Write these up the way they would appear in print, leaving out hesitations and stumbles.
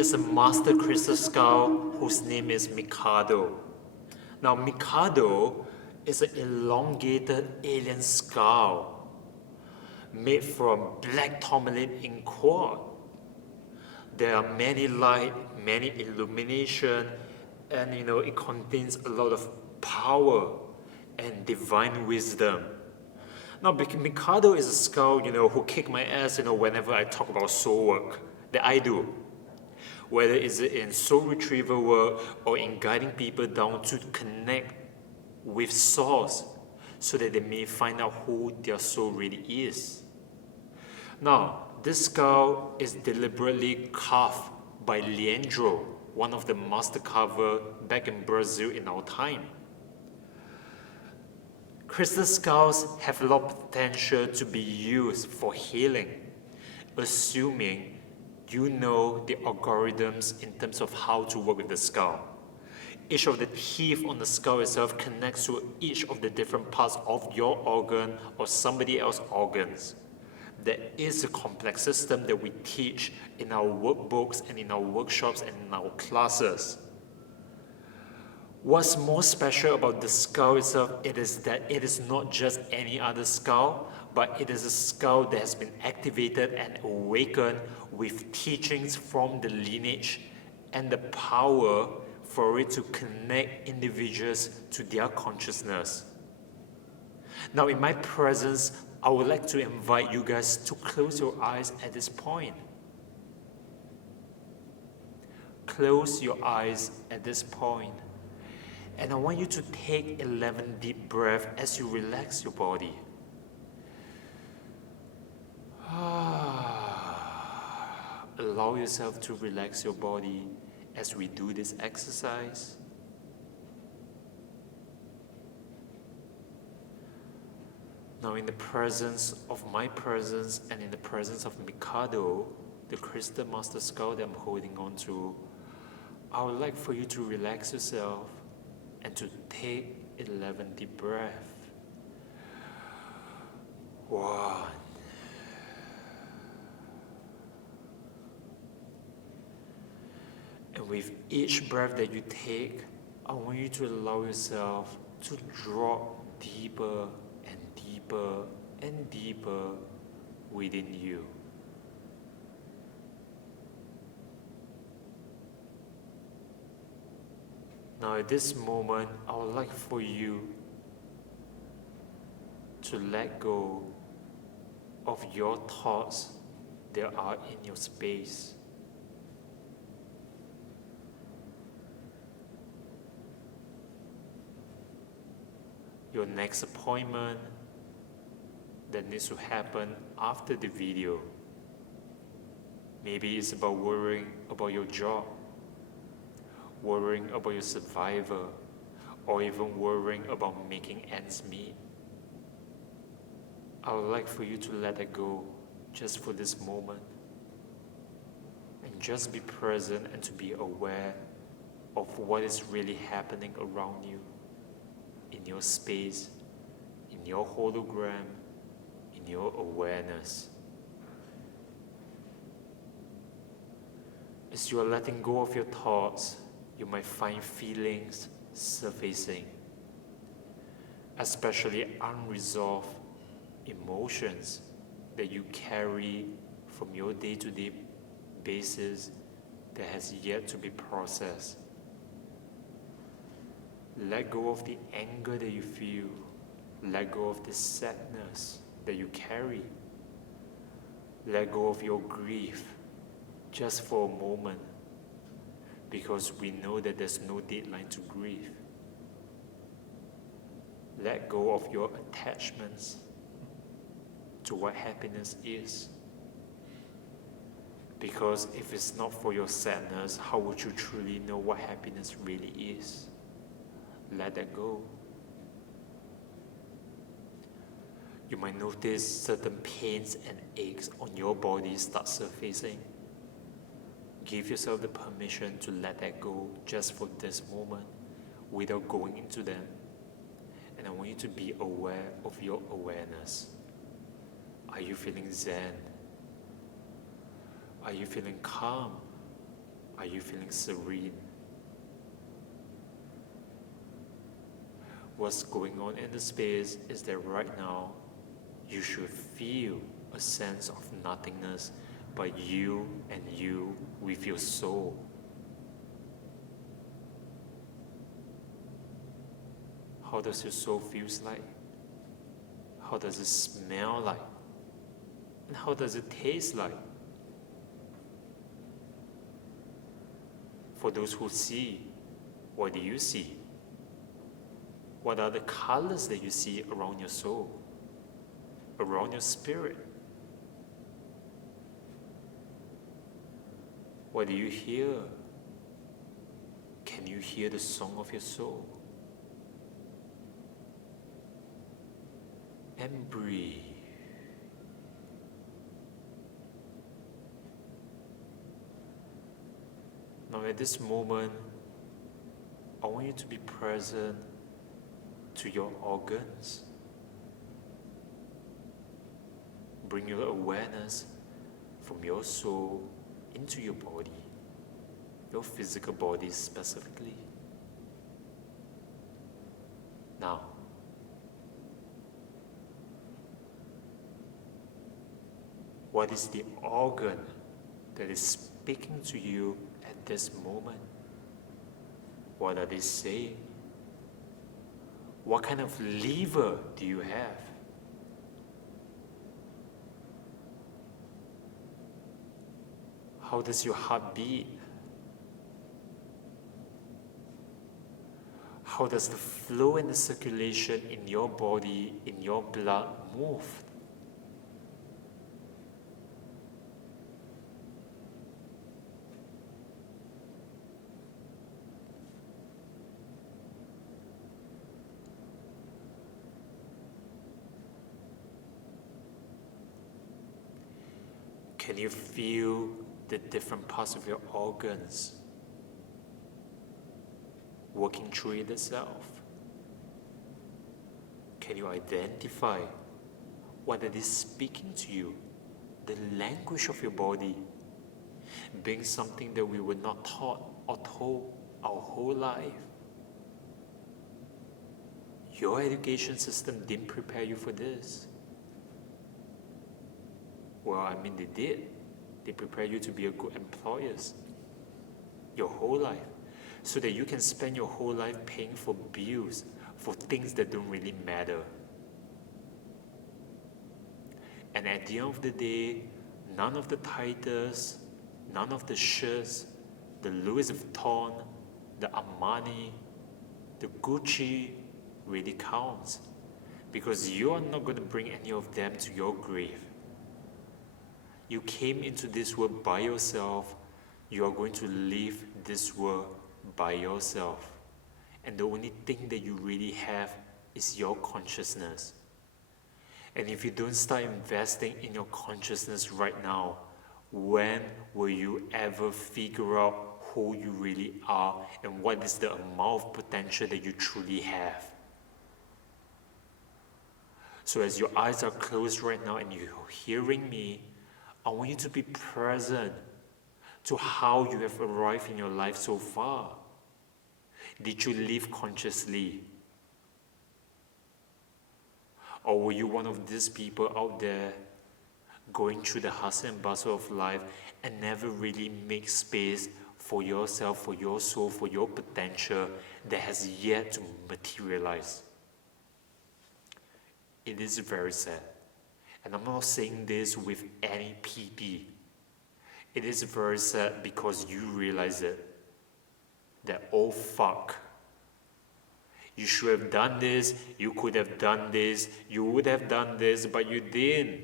is a master crystal skull whose name is Mikado. Now, Mikado is an elongated alien skull made from black tourmaline in quartz. There are many light, many illumination, and it contains a lot of power and divine wisdom. Now, Mikado is a skull, who kick my ass, whenever I talk about soul work that I do. Whether it's in soul retrieval work or in guiding people down to connect with Source so that they may find out who their soul really is. Now, this skull is deliberately carved by Leandro, one of the master carver back in Brazil in our time. Crystal skulls have a lot of potential to be used for healing, assuming you know the algorithms in terms of how to work with the skull. Each of the teeth on the skull itself connects to each of the different parts of your organ or somebody else's organs. There is a complex system that we teach in our workbooks and in our workshops and in our classes. What's more special about the skull itself, it is that it is not just any other skull, but it is a skull that has been activated and awakened with teachings from the lineage and the power for it to connect individuals to their consciousness. Now, in my presence, I would like to invite you guys to close your eyes at this point. Close your eyes at this point. And I want you to take 11 deep breaths as you relax your body. Allow yourself to relax your body as we do this exercise. Now, in the presence of my presence and in the presence of Mikado, the crystal master skull that I'm holding on to, I would like for you to relax yourself and to take 11 deep breaths. 1. And with each breath that you take, I want you to allow yourself to drop deeper and deeper and deeper within you. Now at this moment, I would like for you to let go of your thoughts that are in your space. Your next appointment that needs to happen after the video. Maybe it's about worrying about your job, worrying about your survival, or even worrying about making ends meet. I would like for you to let it go just for this moment and just be present and to be aware of what is really happening around you, in your space, in your hologram, in your awareness. As you are letting go of your thoughts, you might find feelings surfacing, especially unresolved emotions that you carry from your day-to-day basis that has yet to be processed. Let go of the anger that you feel. Let go of the sadness that you carry. Let go of your grief just for a moment, because we know that there's no deadline to grieve. Let go of your attachments to what happiness is. Because if it's not for your sadness, how would you truly know what happiness really is? Let that go. You might notice certain pains and aches on your body start surfacing. Give yourself the permission to let that go just for this moment without going into them. And I want you to be aware of your awareness. Are you feeling zen? Are you feeling calm? Are you feeling serene? What's going on in the space is that right now, you should feel a sense of nothingness, but you and you with your soul. How does your soul feels like? How does it smell like? And how does it taste like? For those who see, what do you see? What are the colors that you see around your soul, around your spirit? What do you hear? Can you hear the song of your soul? And breathe. Now at this moment, I want you to be present to your organs. Bring your awareness from your soul into your body, your physical body specifically. Now, what is the organ that is speaking to you at this moment? What are they saying? What kind of liver do you have? How does your heart beat? How does the flow and the circulation in your body, in your blood move? Can you feel the different parts of your organs working through it itself? Can you identify what it is speaking to you? The language of your body being something that we were not taught or told our whole life. Your education system didn't prepare you for this. Well, I mean, they did. They prepare you to be a good employer your whole life, so that you can spend your whole life paying for bills, for things that don't really matter. And at the end of the day, none of the titles, none of the shirts, the Louis Vuitton, the Armani, the Gucci really counts, because you are not going to bring any of them to your grave. You came into this world by yourself. You are going to leave this world by yourself. And the only thing that you really have is your consciousness. And if you don't start investing in your consciousness right now, when will you ever figure out who you really are and what is the amount of potential that you truly have? So as your eyes are closed right now and you're hearing me, I want you to be present to how you have arrived in your life so far. Did you live consciously? Or were you one of these people out there going through the hustle and bustle of life and never really make space for yourself, for your soul, for your potential that has yet to materialize? It is very sad. And I'm not saying this with any pity. It is very sad because you realize it. That, oh fuck, you should have done this, you could have done this, you would have done this, but you didn't.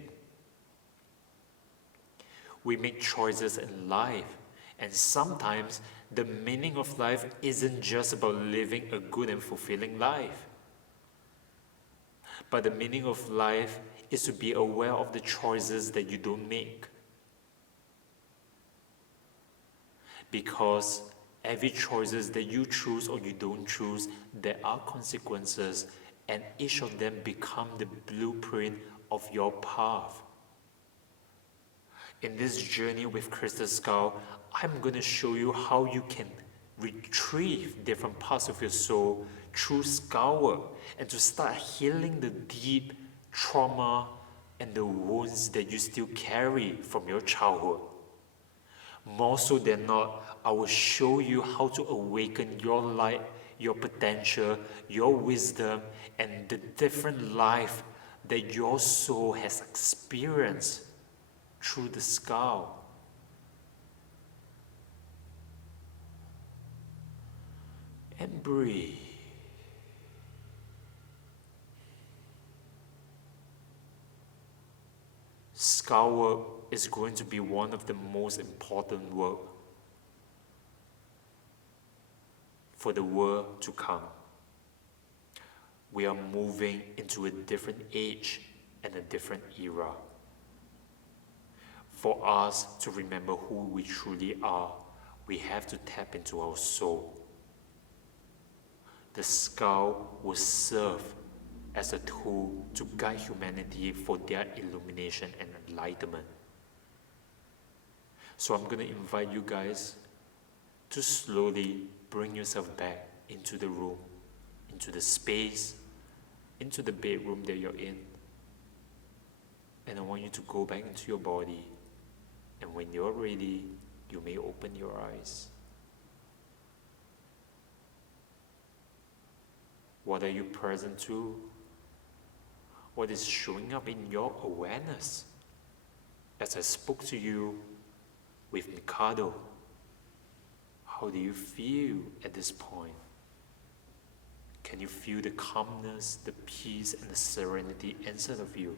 We make choices in life, and sometimes the meaning of life isn't just about living a good and fulfilling life. But the meaning of life is to be aware of the choices that you don't make. Because every choices that you choose or you don't choose, there are consequences, and each of them become the blueprint of your path. In this journey with Crystal Skull, I'm going to show you how you can retrieve different parts of your soul through skull work and to start healing the deep trauma and the wounds that you still carry from your childhood. More so than not, I will show you how to awaken your light, your potential, your wisdom, and the different life that your soul has experienced through the skull. And breathe. Skull work is going to be one of the most important work for the world to come. We are moving into a different age and a different era. For us to remember who we truly are, we have to tap into our soul. The skull will serve as a tool to guide humanity for their illumination and enlightenment. So I'm going to invite you guys to slowly bring yourself back into the room, into the space, into the bedroom that you're in. And I want you to go back into your body. And when you're ready, you may open your eyes. What are you present to? What is showing up in your awareness? As I spoke to you with Mikado, how do you feel at this point? Can you feel the calmness, the peace, and the serenity inside of you?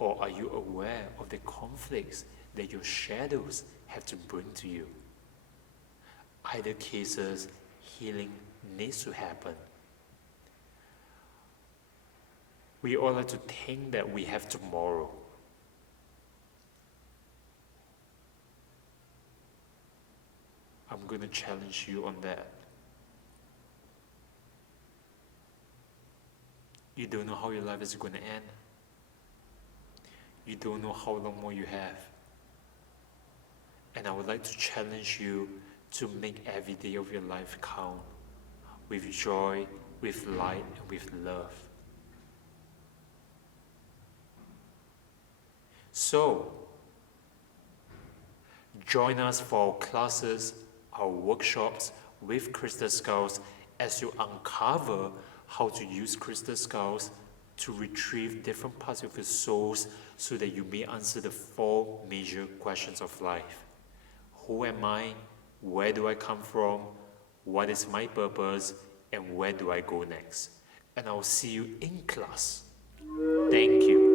Or are you aware of the conflicts that your shadows have to bring to you? Either cases, healing needs to happen. We all like to think that we have tomorrow. I'm going to challenge you on that. You don't know how your life is going to end. You don't know how long more you have. And I would like to challenge you to make every day of your life count with joy, with light, and with love. So, join us for our classes, our workshops with crystal skulls as you uncover how to use crystal skulls to retrieve different parts of your souls so that you may answer the 4 major questions of life. Who am I? Where do I come from? What is my purpose? And where do I go next? And I'll see you in class. Thank you.